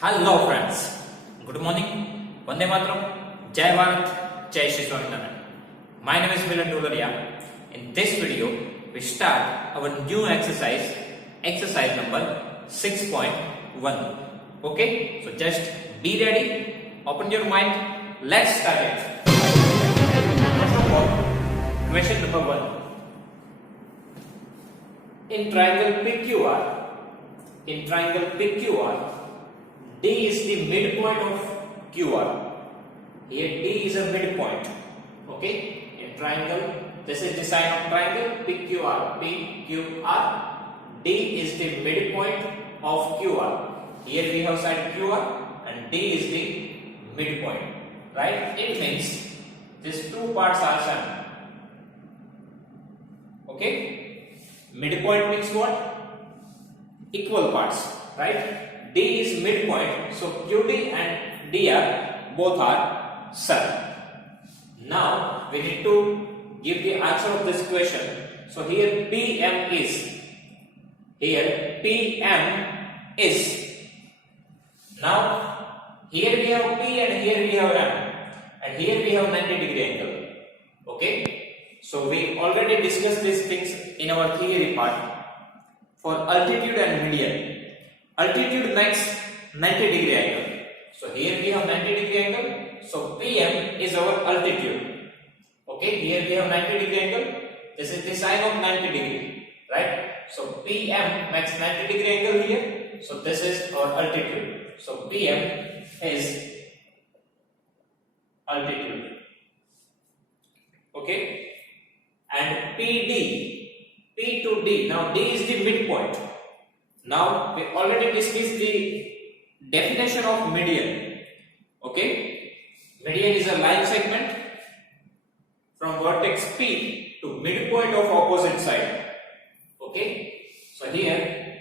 Hello friends, good morning, Vande Mataram, Jai Bharat, Jai Shri Swaminarayan. My name is Milan. In this video, we start our new exercise number 6.1. Okay, so just be ready, open your mind, let's start it. First of all, question number 1. In triangle PQR, D is the midpoint of QR. Here D is a midpoint. Okay? In triangle, this is the sign of triangle PQR. D is the midpoint of QR. Here we have side QR and D is the midpoint. Right? It means these two parts are same. Okay? Midpoint means what? Equal parts. Right? D is midpoint, so QD and DR both are same. Now we need to give the answer of this question. So here PM is. Now here we have P and here we have M, and here we have 90-degree angle. Okay, so we already discussed these things in our theory part. For altitude and median. Altitude makes 90-degree angle. So here we have 90-degree angle. So PM is our altitude. Okay, here we have 90-degree angle. This is the sign of 90-degree, right? So PM makes 90-degree angle here. So this is our altitude. So PM is altitude. Okay, and P to D. Now D is the midpoint. Now we already discussed the definition of median. Okay, median is a line segment from vertex P to midpoint of opposite side. Okay, so here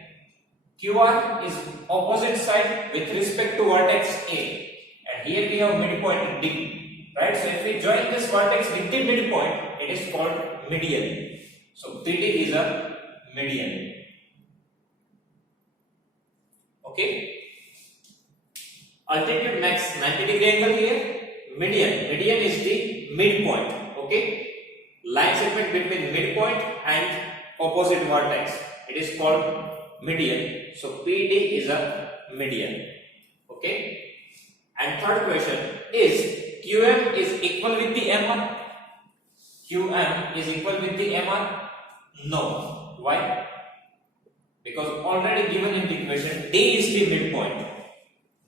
QR is opposite side with respect to vertex A, and here we have midpoint D. Right, so if we join this vertex with the midpoint, it is called median. So PD is a median. Okay, altitude makes 90-degree angle here. Median is the midpoint. Okay, line segment between midpoint and opposite vertex. It is called median. So PD is a median. Okay, and third question is QM is equal with the MR. QM is equal with the MR? No. Why? Because already given in the equation, D is the midpoint.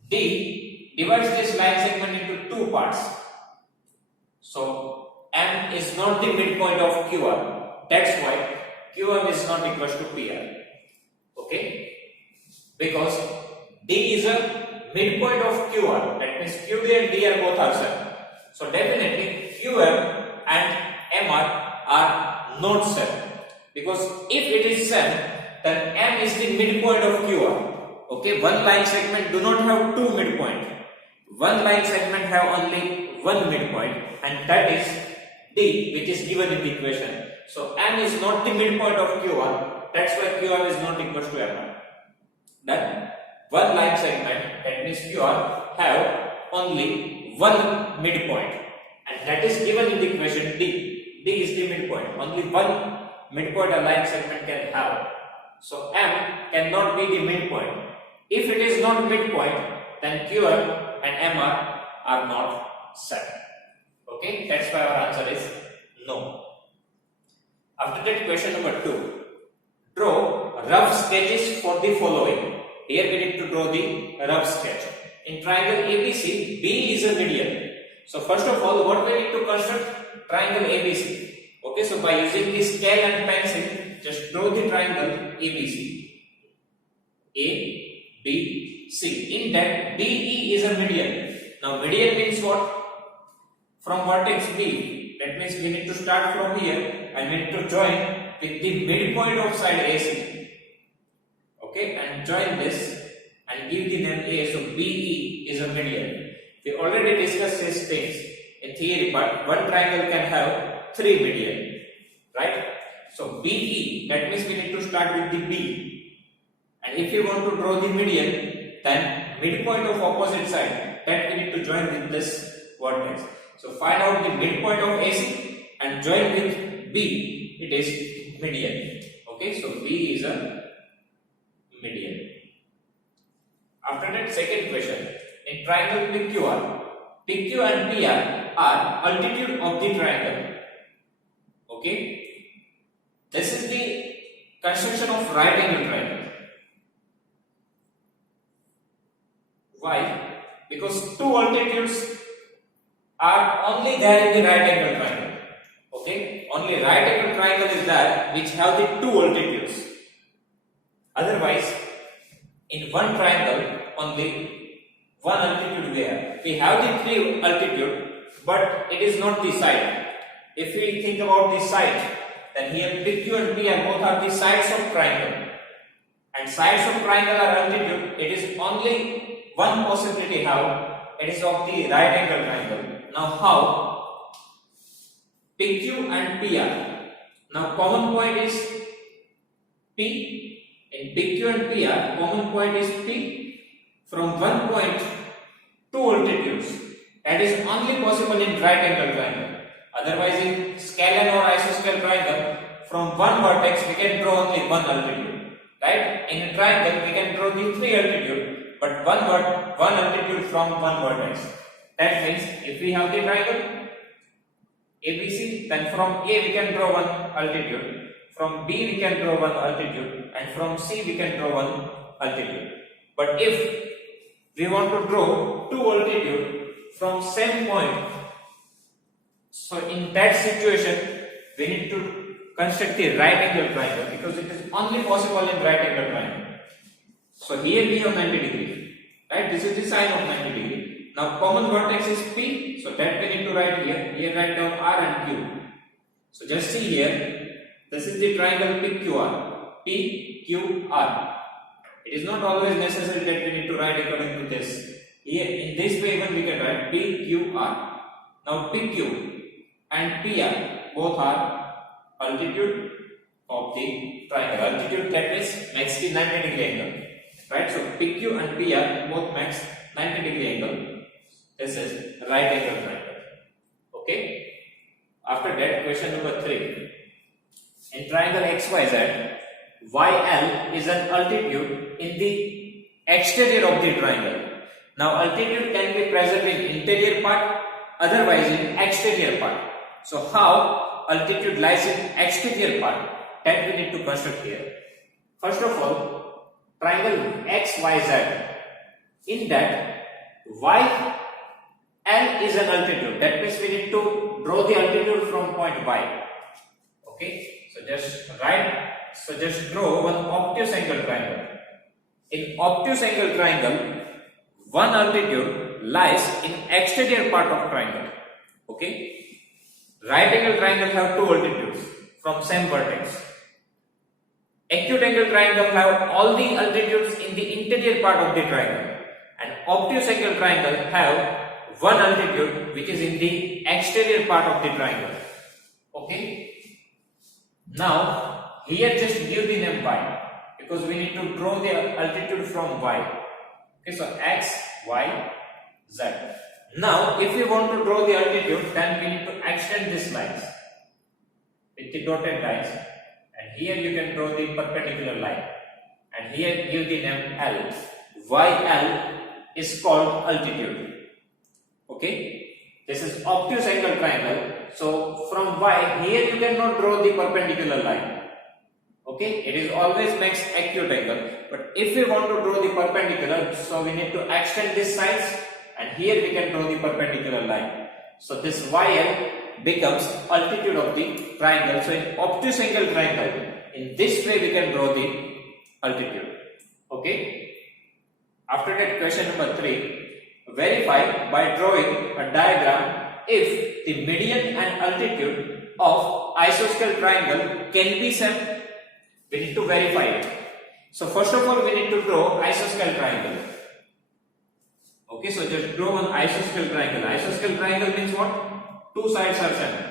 D divides this line segment into two parts. So M is not the midpoint of QR. That's why QM is not equal to PR. Okay? Because D is a midpoint of QR. That means QD and D are both are same. So definitely QM and MR are not same. Because if it is same, then M is the midpoint of QR. Okay, one line segment do not have two midpoint. One line segment have only one midpoint, and that is D, which is given in the equation. So M is not the midpoint of QR. That's why QM is not equal to MR. Then one line segment, that means QR, have only one midpoint, and that is given in the equation D. D is the midpoint. Only one midpoint a line segment can have. So M cannot be the midpoint. If it is not midpoint, then QM and MR are not same. Okay, that's why our answer is no. After that, question number 2. Draw rough sketches for the following. Here we need to draw the rough sketch. In triangle ABC, B is a median. So first of all, what we need to construct? Triangle ABC. Okay, so by using the scale and pencil, just draw the triangle ABC. A, B, C. In that, BE is a median. Now, median means what? From vertex B. That means we need to start from here and we need to join with the midpoint of side AC. Okay, and join this and give the name A. So, BE is a median. We already discussed these things in theory, but one triangle can have 3 median. Right? So BE, that means we need to start with the B. And if you want to draw the median, then midpoint of opposite side, that we need to join with this vertex. So find out the midpoint of AC and join with B, it is median. Okay, so B is a median. After that, second question. In triangle PQR, PQ and PR are altitude of the triangle. Okay, this is the construction of right angle triangle. Why? Because two altitudes are only there in the right angle triangle. Okay, only right angle triangle is there which have the two altitudes. Otherwise, in one triangle only one altitude where we have the three altitude, but it is not the side. If we think about the side, then here PQ and PR both are the sides of triangle, and sides of triangle are altitude. It is only one possibility how it is of the right angle triangle. Now how PQ and PR? Now common point is P. In PQ and PR, common point is P. From one point, two altitudes. That is only possible in right angle triangle. Otherwise, in scalene or isosceles triangle, from one vertex we can draw only one altitude. Right? In a triangle, we can draw the three altitude, but one altitude from one vertex. That means if we have the triangle ABC, then from A we can draw one altitude, from B we can draw one altitude, and from C we can draw one altitude. But if we want to draw two altitude from same point, so in that situation we need to construct the right angle triangle, because it is only possible in right angle triangle. So here we have 90 degree, right? This is the sine of 90 degree. Now common vertex is P, so that we need to write here. Here write down R and Q. So just see here, this is the triangle PQR. PQR. It is not always necessary that we need to write according to this. Here in this way even we can write PQR. Now PQ and PR both are altitude of the triangle. Altitude, that means makes the 90 degree angle. Right? So PQ and PR both makes 90 degree angle. This is right angle triangle. Okay. After that, question number 3. In triangle XYZ, YL is an altitude in the exterior of the triangle. Now altitude can be present in interior part, otherwise in exterior part. So how altitude lies in exterior part, that we need to construct here. First of all, triangle XYZ, in that YL is an altitude. That means we need to draw the altitude from point Y. Okay, so just draw one obtuse angle triangle. In obtuse angle triangle, one altitude lies in exterior part of triangle. Okay, right angle triangle have two altitudes from same vertex. Acute angle triangle have all the altitudes in the interior part of the triangle, and obtuse angle triangle have one altitude which is in the exterior part of the triangle. Okay. Now here just give the name Y, because we need to draw the altitude from Y. Okay, so X, Y, Z. Now if we want to draw the altitude, then we need to extend these lines with the dotted lines, and here you can draw the perpendicular line, and here give the name L. YL is called altitude. Okay, this is obtuse angle triangle. So from Y, here you cannot draw the perpendicular line. Okay, it is always makes acute angle. But if we want to draw the perpendicular, so we need to extend these sides, and here we can draw the perpendicular line. So this YL becomes altitude of the triangle. So in obtuse angle triangle, in this way we can draw the altitude. Okay. After that, question number 3. Verify by drawing a diagram if the median and altitude of isosceles triangle can be same. We need to verify it. So first of all, we need to draw isosceles triangle. Okay, so just draw one isosceles triangle. Isosceles triangle means what? Two sides are same.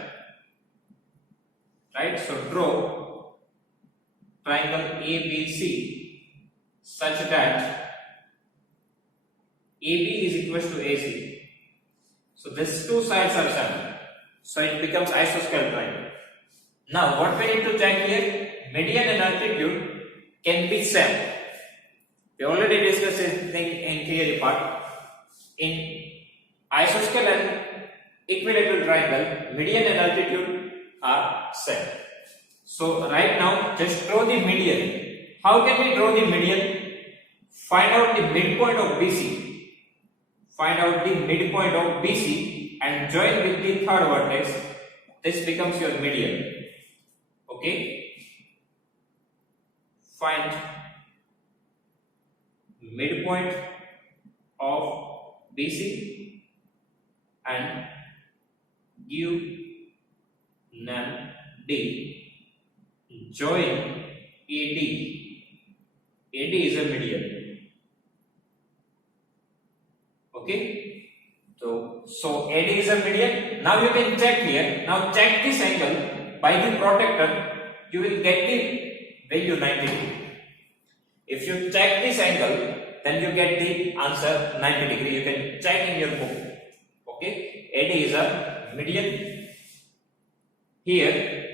Right? So draw triangle ABC such that AB is equal to AC. So these two sides are same. So it becomes isosceles triangle. Now what we need to check here, median and altitude can be same. We already discussed this thing in theory part. In isosceles and equilateral triangle, median and altitude are same. So right now just draw the median. How can we draw the median? Find out the midpoint of BC. Find out the midpoint of BC and join with the third vertex. This becomes your median. Okay? Find midpoint of BC and give name D. Join AD. AD is a median. Okay? So AD is a median. Now you can check here. Now check this angle by the protractor. You will get the value 90 degree. If you check this angle, then you get the answer 90 degree. You can check in your book. Okay? AD is a median. Here,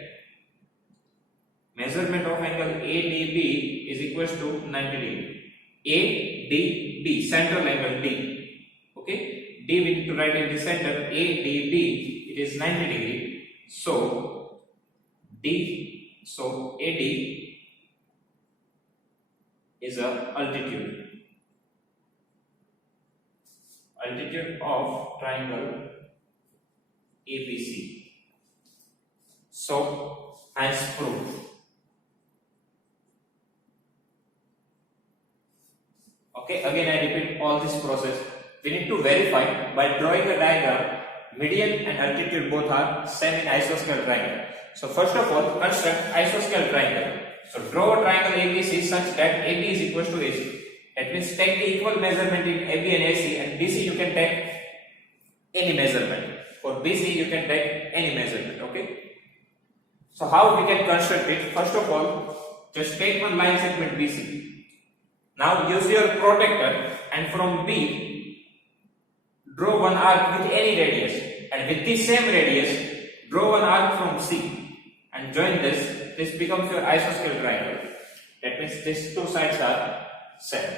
measurement of angle ADB is equal to 90 degree. ADB, central angle D. Okay? D we need to write in the center. ADB, it is 90 degree. So AD is a altitude. Altitude of triangle ABC. So hence proved. Okay, again I repeat all this process. We need to verify by drawing a diagram. Median and altitude both are same in isosceles triangle. So first of all, construct isosceles triangle. So draw a triangle ABC such that AB is equal to AC. That means take the equal measurement in AB and AC, and BC you can take any measurement. For BC you can take any measurement. Okay. So how we can construct it? First of all, just take one line segment BC. Now use your protractor and from B draw one arc with any radius, and with the same radius draw one arc from C and join this. This becomes your isosceles triangle. That means these two sides are same.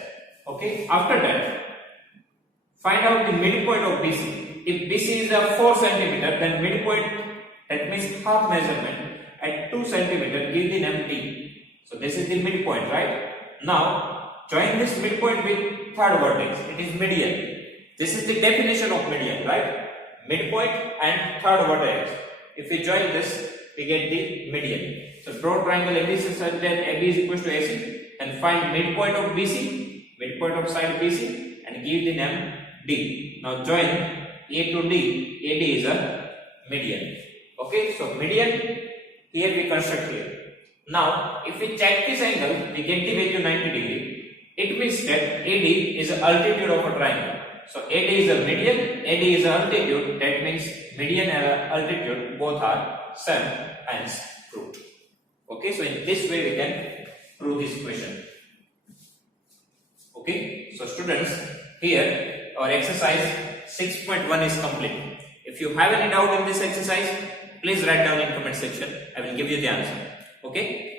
Okay. After that, find out the midpoint of BC. If BC is a 4 cm, then midpoint, that means half measurement at 2 cm, give the name D. So this is the midpoint, right? Now join this midpoint with third vertex. It is median. This is the definition of median, right? Midpoint and third vertex. If we join this, we get the median. So draw triangle ABC such that AB is equal to AC, and find midpoint of BC, midpoint of side BC, and give the name D. Now join A to D. AD is a median. Okay, so median here we construct here. Now if we check this angle, we get the value 90 degree. It means that AD is the altitude of a triangle. So AD is a median, AD is a altitude. That means median and altitude both are same, hence proved. Okay, so in this way we can prove this question. Okay, so students, here our exercise 6.1 is complete. If you have any doubt in this exercise, please write down in comment section. I will give you the answer. Okay.